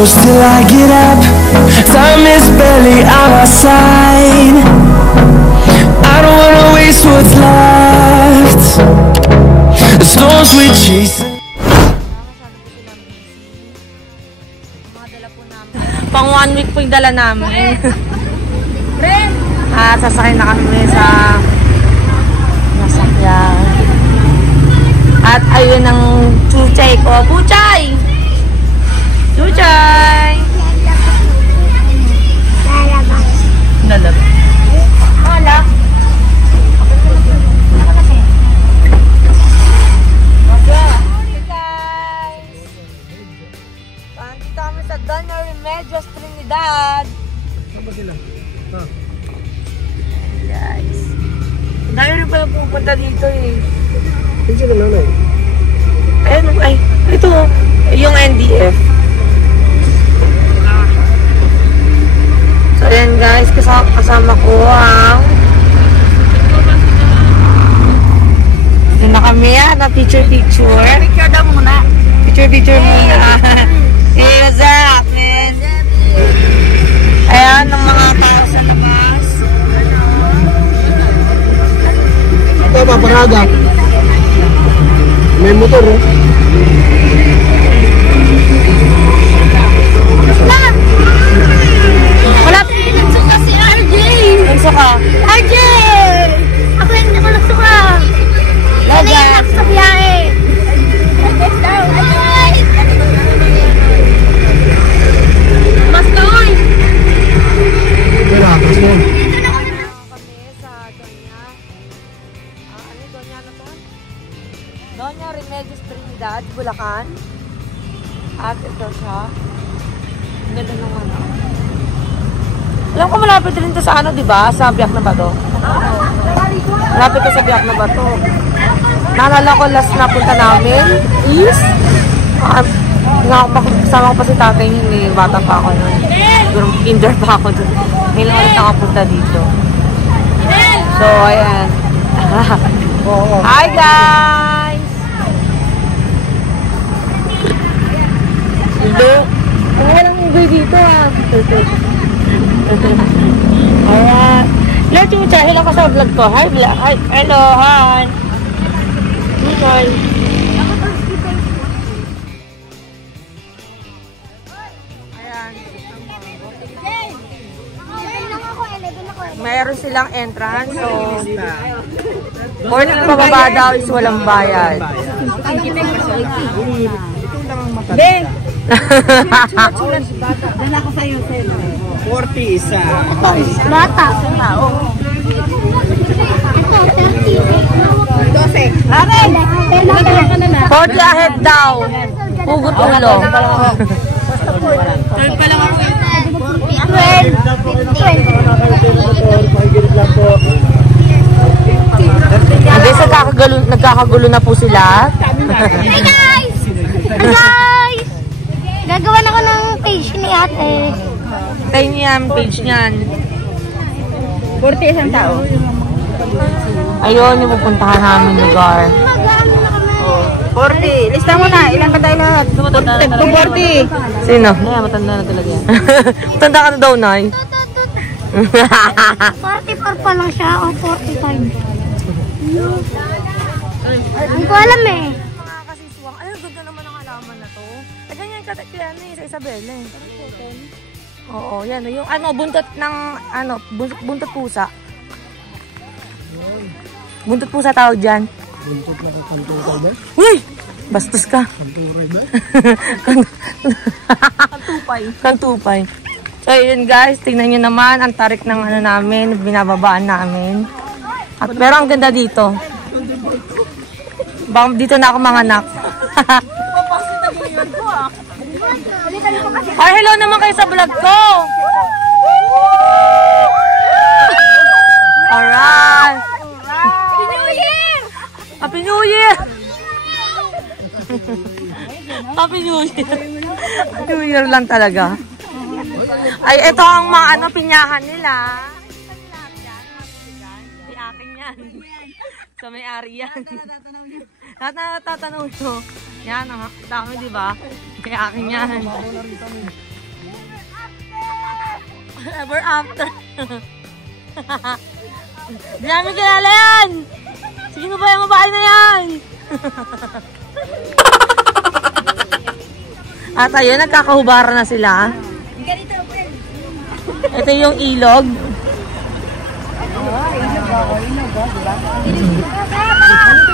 close till I get up. Time is barely on our side. I don't wanna waste what's left. The storms we chase. Pang 1 week po yung dala namin. At sasakay na kami sa masakyan. At ayun ang chuchay ko. Puchay! Chuchay! Lalabas. Lalabas. Wala. Nandito kami sa Doña Remedios Trinidad. Saan ba sila? Guys. Dahil rin pala pupunta dito eh. Saan sila nanay? Ayun, ay, ito. Yung NDF. So ayan guys, kasama ko ang yun na kami na picture. Picture daw muna. Picture muna. Hey, what's up, man? Ayan, ang mga tao sa labas. Ito, paparada. May motor, oh. Wala pa yung nagsuka si RJ. Nagsuka? RJ! Ako hindi ko nagsuka. Laga. Sa biyahe. Lagas daw. Ay! Mas kaoy! Wala, tapos mo. Kami sa Doña. Ano Doña na to? Doña Remedios Trinidad, Bulacan. At ito siya. Ang ganda ng ano. Alam ko malapit rin to sa ano, di ba? Sa Biak na Bato. Malapit to sa Biak na Bato. Naalala ko last na punta namin is kasama ko pa si tatay yun, bata pa ako nun. Siguro kinder pa ako dun. Ngayon ulit nakapunta dito. So, ayan. Hi guys! Hello? Ang walang unggoy dito ah. Ayan. Hello, Chucha. Hello ka sa vlog ko. Hi, vlog. Hi. Hello, hi. Hi. Ayan. Mayroon silang entrance. So, or pababa daw is walang bayad. Beng! Dala ko sa'yo, sir. 40 isa. Bata. Oo. Ito, 30. 12. Aray! 40 ahead daw. Hugot ulo. 12 pa lang ako. 12. Guys, nagkakagulo na po sila. Hey guys! Hey guys! Gagawa na ko ng page ni ate. Tayo niyan, page niyan. 40 isang tao. Ayun, yung pupuntahan namin lugar. 40. Lista mo na. Ilan ba tayo lahat? 240. Sino? Ay, matanda na talaga yan. Matanda ka na daw, Nay. 44 pa lang siya o 45. Hindi ko alam eh. Mga kasiswang, ay, ganda naman ang halaman na to. Ay, ganyan ka, yan eh, sa Isabela eh. Oo, yan. Yung ano, buntot ng, ano, buntot pusa. Buntot pusa tawag dyan. Buntot na kakantong ka ba? Uy! Bastos ka. Kanturay ba? Kantupay. Kantupay. So, yun guys, tingnan nyo naman ang tarik ng ano namin, binababaan namin. At pero ang ganda dito. Baka dito na ako manganak. Ay, hello naman kayo sa vlog ko. Alright. Happy New Year! Happy New Year! Happy New Year. New Year lang talaga. Ay, ito ang mga ano, pinyahan nila. Si akin yan. Sa may-ari yan. Lahat na natatanaw nyo. Yan, ang dami, di ba? Kay akin yan. Ever after. Hindi namin kilala yan. Sino ba yung babae na yan? At ayun, nagkakahubaran na sila. Ito yung ilog.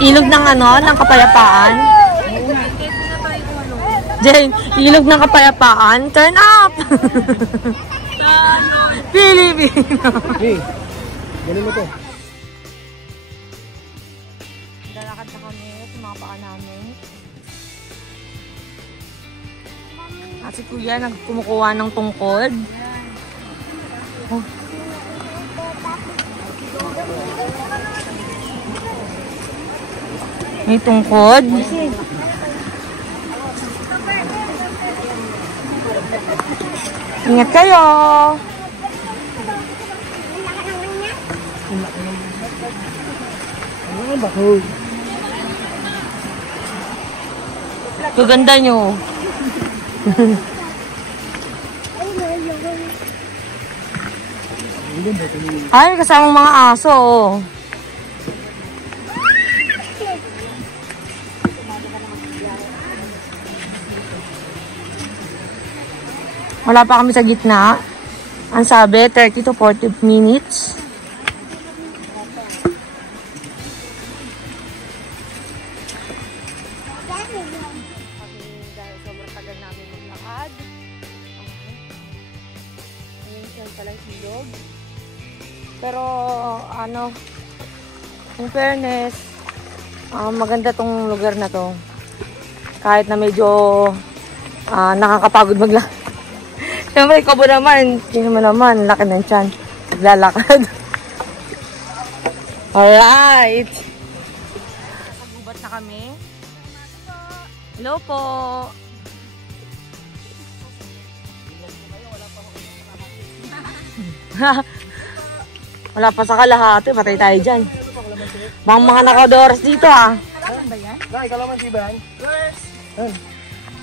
Ilog ng ano? Ng kapayapaan. Jane, ilog ng kapayapaan. Turn up! Pilipino. Hey, ganun mo to. Lalakad na kami sa mga paa namin. At si Kuya nagkumukuha ng tungkod. Oh. May tungkod. Ingat kayo! Ano ba? Hoy. Kaganda nyo. Ay, kasamang mga aso. Oh. Wala pa kami sa gitna. Ang sabi, 30 to 40 minutes. Dahil sobrang tagal namin maglakad. Ayun pala yung ilog. Pero, ano, in fairness, maganda tong lugar na to. Kahit na medyo nakakapagod maglakad. Siyempre, ikaw naman, hindi naman, laki ng tiyan. Naglalakad. Alright. Nagubat na kami. Hello po. Wala pa sa kalahati, patay tayo dyan. Mga nakadoras dito ah. Kalaman ba yan? Kalaman si ba yan? Yes.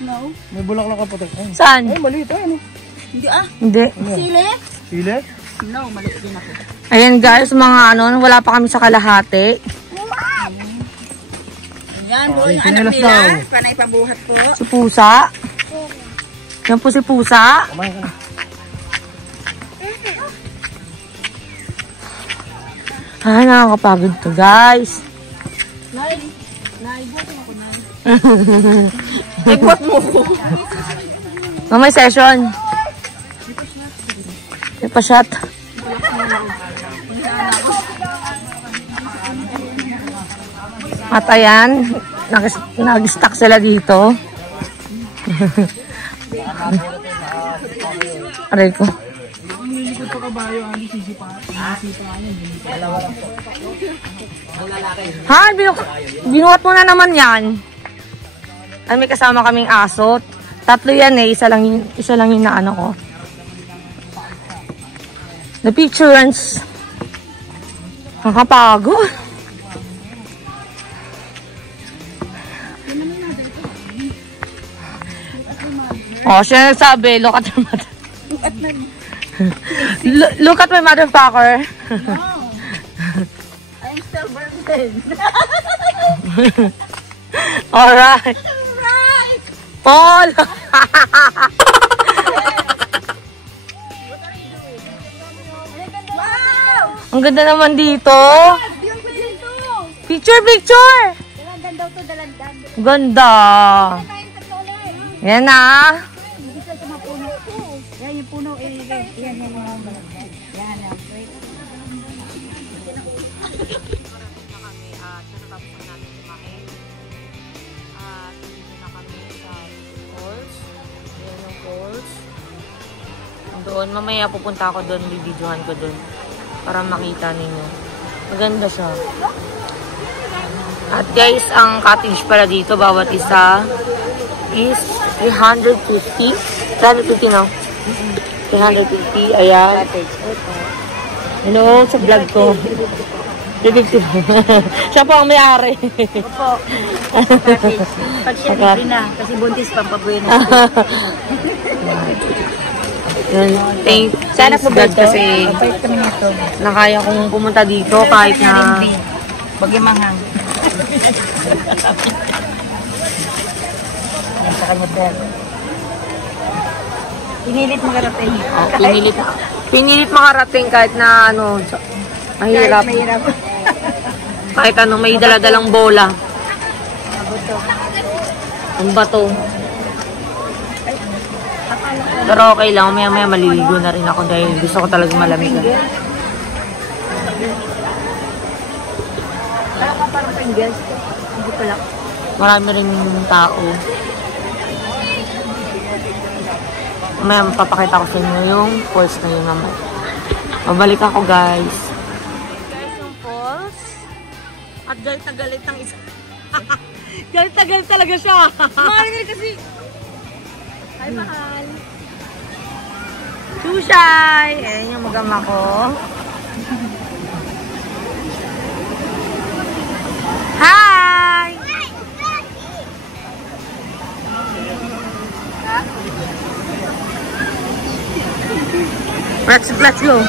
No. May bulaklak ka pati. Saan? Ay, maliit. Ano? Hindi ah. Hindi. Sili? Sili? No, maliit din ako. Ayan guys, mga ano, wala pa kami sa kalahati. Ayan po yung anak nila. Panay pabuhat po. Si Pusa. Yan po si Pusa. Kumain ka na. Ah, nakakapagod to guys. Naibot mo ko na. Naibot mo ko. Mamay session. Ipa-shot. At ayan, nag-stack sila dito. Aray ko. Ha? Binuhat mo na naman yan. Ay, may kasama kaming aso. Tatlo yan eh. Isa lang yung naano ko. The pictures. Nakapagod. Oh, siya nagsabi, look at your mother. Look at my motherfucker. I'm still burning. Alright. Paul! Ang ganda naman dito. Picture! Dalandan daw to, dalandan. Ganda. Yan na. Hindi sa mga puno. Yan yung puno. Yan yung mga dalandan. Yan yan. Kami at natapos namin kumain. At dito na kami sa falls. Yan yung falls. Doon, mamaya pupunta ako doon. Bibidyohan ko doon. Para makita ninyo. Maganda siya. At guys, ang cottage pala dito, bawat isa is 350. 350 no? 350. Ayan. Hello, sa vlog ko. 350. Siya po ang may-ari. Opo. Pag siya libre na. Kasi buntis pampabuhay na. Yun, thanks God kasi nakaya kong pumunta dito kahit na Bagyamanghang. Sa kanya sir. Pinilit makarating. Pinilit makarating kahit na ano, mahirap. Kahit ano, may daladalang bola. Ang bato. Pero okay lang, maya-maya maliligo na rin ako dahil gusto ko talaga malamig. Parang pinggan. Hindi pala. Marami rin tao. Mamaya mapapakita ko sa inyo yung falls na yun naman. Mabalik ako guys. Guys, yung falls. At galit na galit ng isa. Galit na galit talaga siya. Mahal kasi. Hi, mahal. Sushay! Ayan yung magama ko. Hi! Let's go.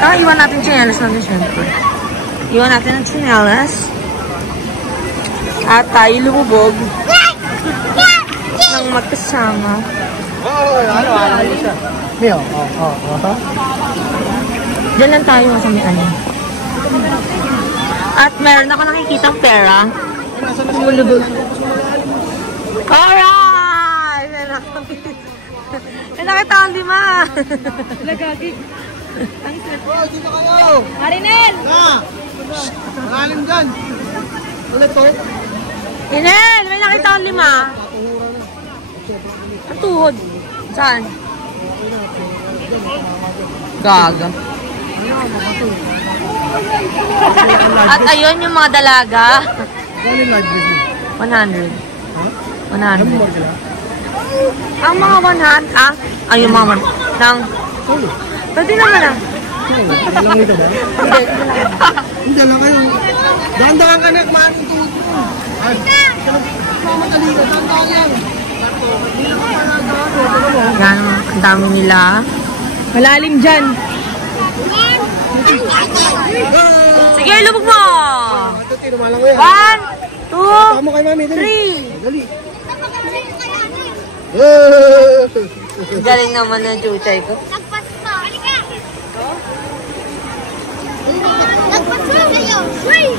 Iwan natin chinelas natin syempre. Iwan natin ang chinelas. At tayo lumubog ng magkasama. Ano siya? Mio, Diyan lang tayo sa may ano. At meron ako nakikitang pera. Lumulubog. Alright! May nakita ang lima. Lagagi. Dito kayo! Marinel! Malalim dyan! Ulit to? Inel! May nakita ang lima. Ang tuhod. Saan? Gaga. At ayun yung mga dalaga. 100. 100. Ang mga 100, ay yung mga ng pwede naman ah. Hindi lang kayo. Dahan-dahan ka na, maraming tuhod mo. Ay, mamadali ka, dahan-dahan yan. Yan, ang dami nila. Malalim dyan. Sige, lubog mo! Tinumalang ko yan. 1, 2, Tama kay mami, dali. 3. Dali. Galing naman ng chuchay ko. Nagpas pa. Halika. Nagpas pa sa'yo. Free.